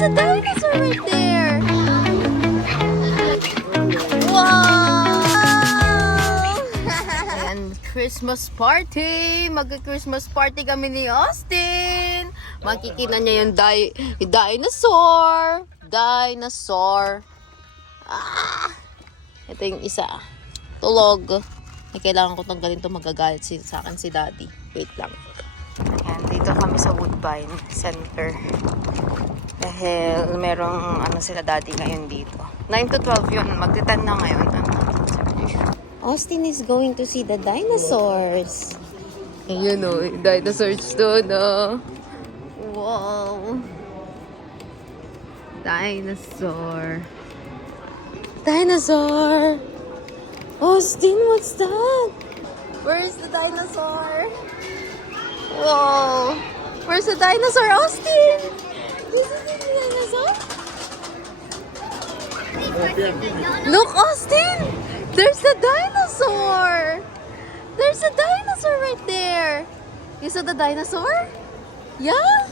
There's a dinosaur right there. Wow! And Christmas party! Mag-Christmas party kami ni Austin. Makikita niya yung dinosaur. Dinosaur. Ah! Ito yung isa. Tulog. Ay, kailangan ko tanggalin ito. Magagalit sa akin si Daddy. Wait lang. Ayan, dito kami sa Woodbine Center. Dahil merong sila Daddy ngayon dito. 9 to 12 yun. Magti-10 na ngayon. Austin is going to see the dinosaurs. Ayun o. Dinosaurs doon o. Wow. Dinosaur. Dinosaur. Austin, what's that? Where's the dinosaur? Whoa. Where's the dinosaur, Austin? This is the dinosaur? Look, Austin! There's a dinosaur! There's a dinosaur right there! You saw the dinosaur? Yeah?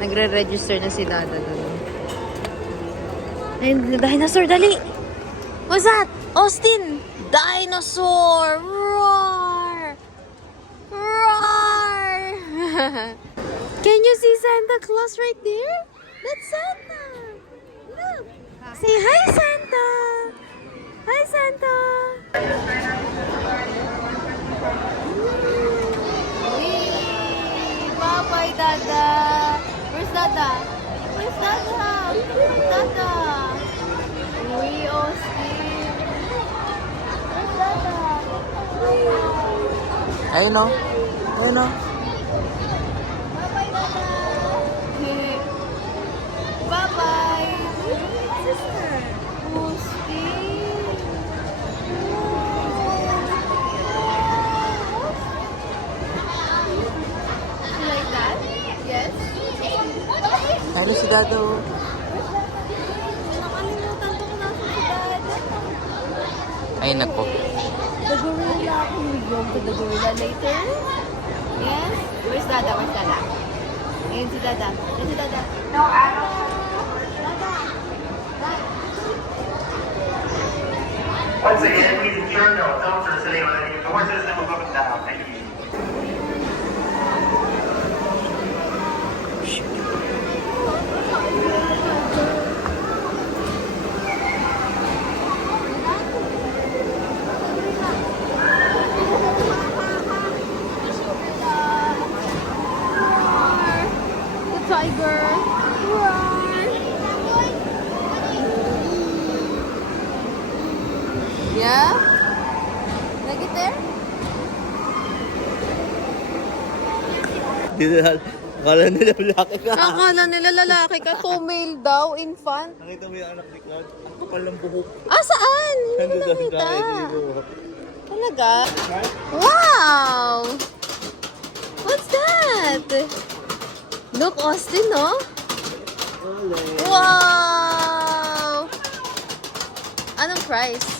Nagre-register na si Dada doon. Ayun, the dinosaur, dali! What's that? Austin! Dinosaur! Roar! Roar! Can you see Santa Claus right there? That's Santa! Look! Say hi, Santa! Hi, Santa! Wee! Bye-bye, Dada! Where's Dada? Where's Dada? Where's Dada? Wee, Austin! Where's Dada? Ayun o. Ayun o. Bye-bye, Dada! Bye-bye! Sister! Austin! You like that? Yes? Ayun si Dado. Nakalimutan ko kung nasa si Dada. Ay, nako. The gorilla. Can we go to the gorilla later? Yes? Where's Dada? Where's Dada? Ayun si Dada. Ayun si Dada. No, Dada! Once again, please ensure no adults are sitting on any horses and we're moving down. Thank you. The tiger. Yeah? Like it there? Akala nila lalaki ka. Akala nila lalaki ka. Female daw, infant. Nakita mo yung anak ni Cloud? Ang kapal ng buhok. Ah, saan? Hindi Nandun ko sa nakita. dito. Talaga? Wow! What's that? Look, Austin, no? Wow! Anong price?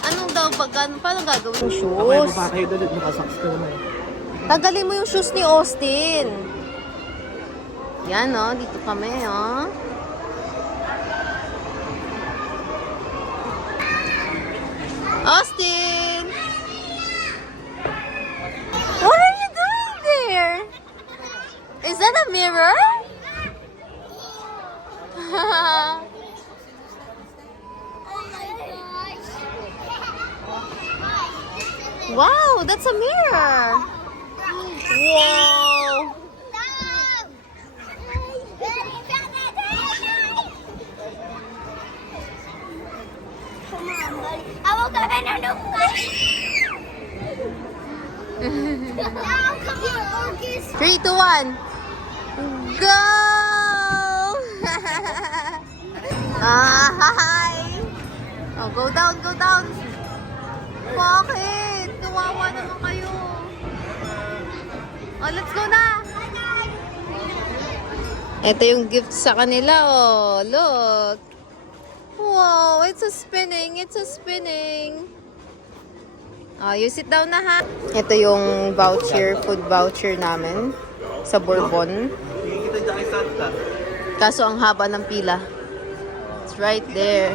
Anong daw pagkano? Paano gagawin yung shoes? Ako yung papakayo doon. Nakasaks ka naman. Tagalin mo yung shoes ni Austin. Yan, no? Dito kami, oh. Austin! What are you doing there? Is that a mirror? Wow, that's a mirror. Wow. I will go in and look. Come on, Orcus. 3, 2, 1. Go! Hi! Oh, go down, go down. Bakit? Kawawa naman kayo. Oh, let's go na. Ito yung gift sa kanila, oh. Look. Wow, it's a spinning. It's a spinning. Oh, you sit down na, ha? Ito yung voucher, food voucher namin sa Bourbon. Hindi kita dyan kay Santa. Kaso ang haba ng pila. It's right there.